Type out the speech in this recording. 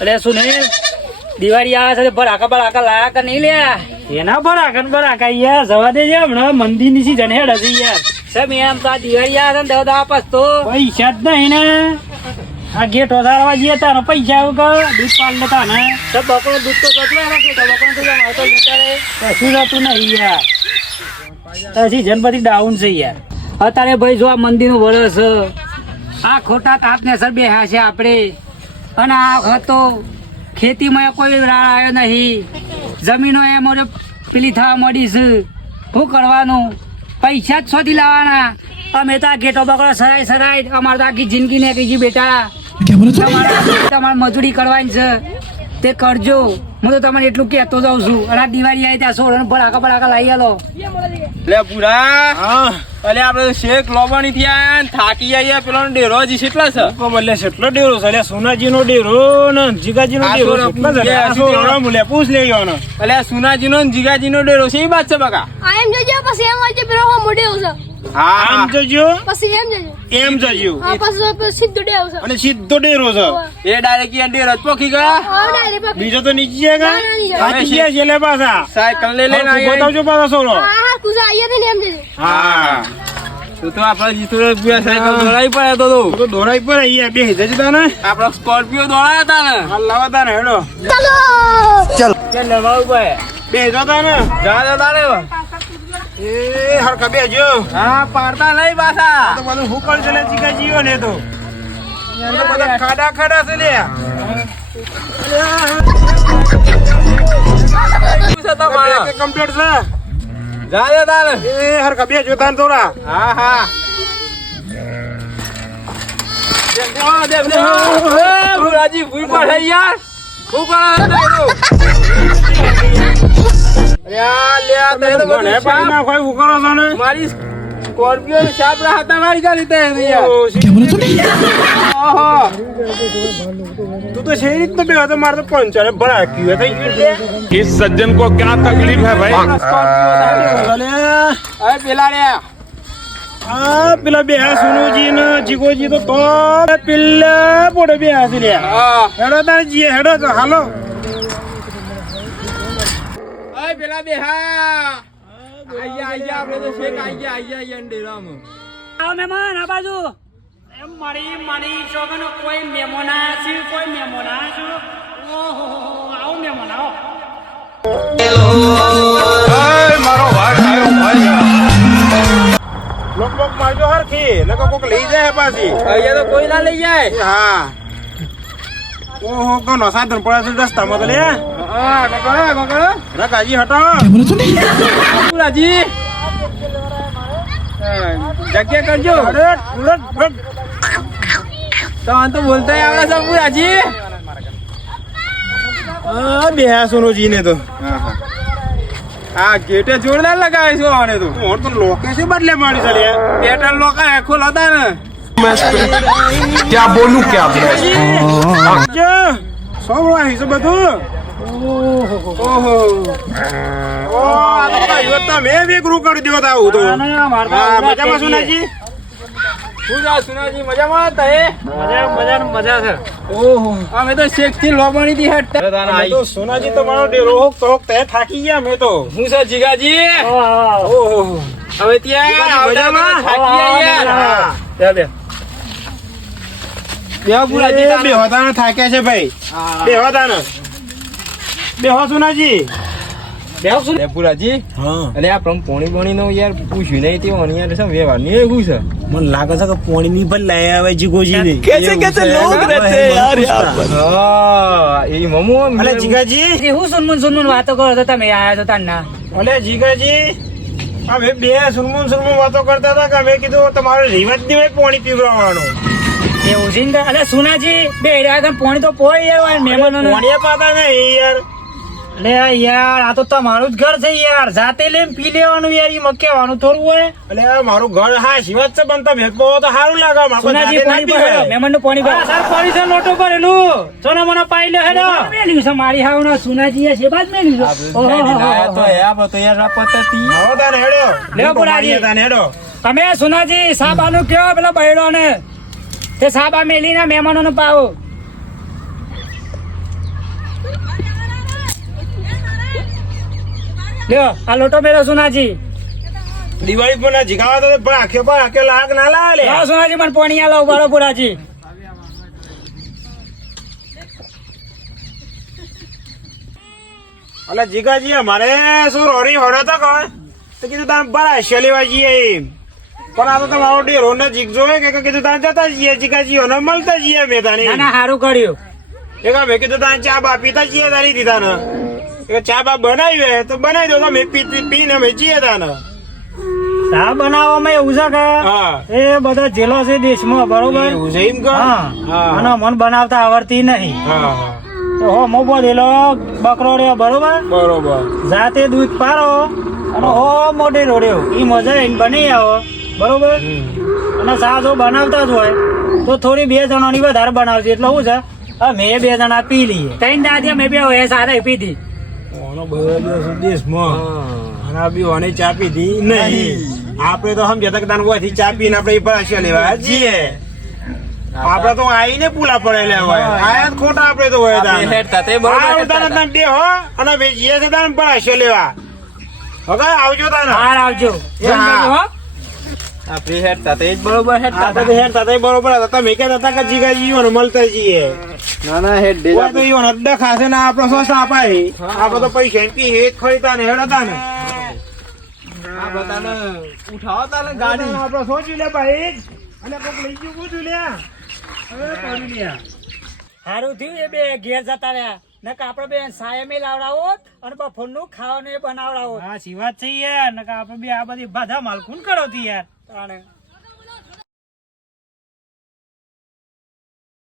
અરે નહીં દિવાળી આવે છે ભરાકા ભરાકા લાયા કે નહીં લ્યા? એના ભરાકા ભરાકા યાર જવા દેજે હમણાં મંદિરની સીઝન હેડ હતી યાર. સાહેબ એમ તો આ દિવાળી આવે છે ને દવા પસતો પૈસા જ નહીં ને. આ ગેટ વધારવા જઈએ તારો પૈસા કે દૂધ પાલ લેતા ને તો બકરો દૂધ તો કેટલો આવે ગેટ બકરો તો મારે તો વિચારે કશું જતું નહીં યાર. સીઝન બધી ડાઉન છે યાર. અત્યારે ભાઈ જો આ મંદિરનું વરસ, આ ખોટા તાપને સર બેહ્યા છે આપણે. અને આ હતો ખેતીમાં કોઈ રાળ આવ્યો નહીં. જમીનો એ ઓરે પેલી થવા મળી છે. શું કરવાનું? પૈસા જ શોધી લાવવાના. અમે તો આ ઘેટો બકડો સરાય સરાય અમારે તો આખી જિંદગી ને કીધી બેટા તમારે મજૂરી કરવાની છે. તે કરજો. હું તો તમને એટલું કહેતો જાઉં છું. અને આ દિવાળી આવી ત્યાં સોળ ભડાકા ભડાકા લાવી આલો. લે પૂરા અલે આપણે શેખ લોબાણી ત્યાં થાકી આયા પેલો ડેરો હજી કેટલા છે? તો બદલે કેટલો ડેરો છે. એટલે સોનાજી નો ડેરો ને જીગાજી નો ડેરો છે? લે, પૂછ લે ગયો અલે સોનાજી નો જીગાજી નો ડેરો છે એ વાત છે બકા. આ એમ જોજો પછી એમ હોય છે પેલો મોઢે હા આમ જજો. પછી એમ જજો. એમ જજો. હા પછી પછી સીધું ડે અને સીધો ડેરો છે. એ ડાયરેક્ટ એ ડેરો ગયા. બીજો તો નીચે ના, ના, છે. પાછા. સાયકલ લઈ લઈને બતાવજો પાછા હા હા કુસા આયા ને એમ જજો. હા. તો તો આપડે જીતો પૂરા સાયકલ દોડાવી પડે તો તો. તું તો અહીંયા બે જતા તાને આપડે સ્કોર્પિયો દોડાયા હતા ને. હાલ લાવતા ને હેડો. ચલ. કે લેવાવું પડે બે જો તાને જા જતા તારે એ હરખા બે જો હા પારતા નહીં પાછા. તો બધું હુકળ છે લે ચીકા જીવો ને તો. બધા ખાડા ખાડા છે તમારે? કમ્પ્લીટ છે? જા જા તારે. એ હરખા બે જો તાને થોડા હા હા. ભુરાજી ભૂઈ પડે યાર. ભૂ પડે મારી સ્કોર્પિયો છાપરા હતા મારી ગાડી તું તો શેરી જ તો બે હતો મારે તો પંચરે ભરા ક્યુ થઈ ગયું. ઇસ સજ્જન કો ક્યાં તકલીફ હે ભાઈ? અરે પેલા રે. આ પેલા બે સુનુજી ને જીગોજી તો તો પેલા પોડે બે હાસી રે હેડો તાર જી હેડો હાલો. હવે પેલા બે હા આયા આયા આપણે તો શેક આયા આયા આયા ડેરામાં આવો મહેમાન આ બાજુ. એમ મારી મારી શોગનો કોઈ મહેમાન આયા છે કોઈ મહેમાન આયા છે. ઓહો આવો મહેમાન આવો. લોક લોક મારજો હરખી નકો કોક લઈ જાય પાછી. અહીંયા તો કોઈ ના લઈ જાય. હા. ઓહો કોનો સાધન પડે છે રસ્તામાં તો લે. હા તો બોલતા આવડે તો હા ગેટે જોરદાર લગાવે છે આને તો મોર તો લોકે બદલે મારી ચાલે પેટલ લોકા આખો લતા ને ક્યાં બોલું ક્યાં સાંભળવા છે બધું સુનાજી? તો સોનાજી ડેરો થાકી ગયા મેં તો. હું છે જીગાજી? ઓહો. હવે ત્યાં મજામાં? થાકી ગયા બે બે. થાક્યા છે ભાઈ. બે હોતા ને બે હો સુનાજી બે પુરાજી હા. અલે આ પ્રમ પોણી બોણી નો યાર પૂછ્યું નહીં તે ઓની યાર શું વ્યવહાર નહીં એવું છે? મને લાગે છે કે પોણી ની પણ લઈ આવે જીગોજી ને. કેસે કેસે લોગ રહેતે યાર હા એ મમુ અલે જીગાજી. એ હું સુનમુન સુનમુન વાતો કરો તો તમે આયા અલે જીગાજી અમે બે સુનમુન સુનમુન વાતો કરતા હતા કે અમે કીધું તમારો રિવાજ નહીં પોણી પીવડાવવાનો. એવું છે ને અલે સુનાજી બે kan તો પોય યાર મહેમાનો પાતા નહીં યાર. અલે યાર આ તો તમારું જ ઘર છે યાર. જાતે લઈને પી લેવાનું યાર એમાં કહેવાનું થોડું હોય. એટલે મારું ઘર હા શિવાજ છે પણ તમે બહુ તો સારું લાગે સુનાજી પાણી ભરો મેમનનું પાણી ભરો. સર પાણી છે લોટો ભરેલું. સોના મને પાઈ લે હેડો મેલ્યું છે મારી હાવ ના સુનાજી એ છે બાદ મેલ્યું છે. ઓહો. તો યાર તો યાર હતી આવો તાને હેડો. લે પુરાજી. તાને હેડો. તમે સુનાજી સાબાનું કયો પેલા બૈડો ને તે સાબા મેલીને મહેમાનોનો પાવો. લ્યો આ લોટો મેળો સુનાજી. દિવાળી પણ ના જીગાવા તો પણ આખે પર આખે લાગ ના લાલે લાવો સુનાજી પણ પોણિયા લાવ ઉભારો પુરાજી અલે જીગાજી અમારે શું રોરી હોડો તો કોણ તો કીધું તાર બરા લેવા જઈએ એમ. પણ આ તો તમારો ડેરો ને જીગ જોયે કે કીધું તાર જતા જઈએ જીગાજી ને મળતા જઈએ મેં તાની ના ના સારું કર્યું. એક મેં કીધું તાર ચા બા પીતા જઈએ તારી દીધા ને ચા બા બનાવી તો બનાવી દો તો મેં પી પીને અમે જઈએ તાને. ચા બનાવવામાં એવું છે કે એ બધા જેલો છે દેશમાં બરોબર? હા. અને મન બનાવતા આવડતી નહીં. હા હા. તો હો મો દેલો બકરો રહ્યો બરોબર? બરોબર. જાતે દૂધ પારો અને હો મોઢે રોડ્યો ઈ મજા એને બની આવો બરોબર? અને ચા જો બનાવતા જ હોય તો થોડી બે જણાની વધારે બનાવશે એટલે શું છે? હા મેં બે જણા પી લઈએ. ત્રણ દાદી મેં બે હોય સારા પીધી. ઓનો બધો દિવસ અને આ બી ઓને ચા પીધી નહીં. આપણે તો સમજ્યા ચાપીને કે તાન ઓયથી ચા પીને આપણે ઈ લેવા જઈએ આપણે તો આઈને પૂલા પડેલા હોય. આયા ખોટા આપણે તો હોય બે હો અને જઈએ છે તાન પરાશે લેવા. હવે આવજો તાન. બહાર આવજો. આપણે હેડતા તે જ બરોબર હેડતા તાતે તો હતા. હેડતા હતા ઈ બરોબર હતા. તમે કહેતા હતા કે જીગા જીવન મળતા જઈએ. ના ના હેડ ઓય તો ઈવન અડ્ડા ને આપણો આપણે તો ને હેડતા ને. આ બધાને ઉઠાવતા ને ગાડી. આપણે સોચી લે ભાઈ. અને કોક લઈ ગયું પૂછ્યું લે. હવે પડી લે. સારું થયું એ બે ઘેર જતા રહ્યા. નકર આપણે બે સાયમે લાવડાવો અને બફોરનું ખાવાનું એ બનાવડાવો હા સી વાત છે યાર. નકર આપણે બે આ બધી બાધા માલકુન કરો તી યાર. તાણે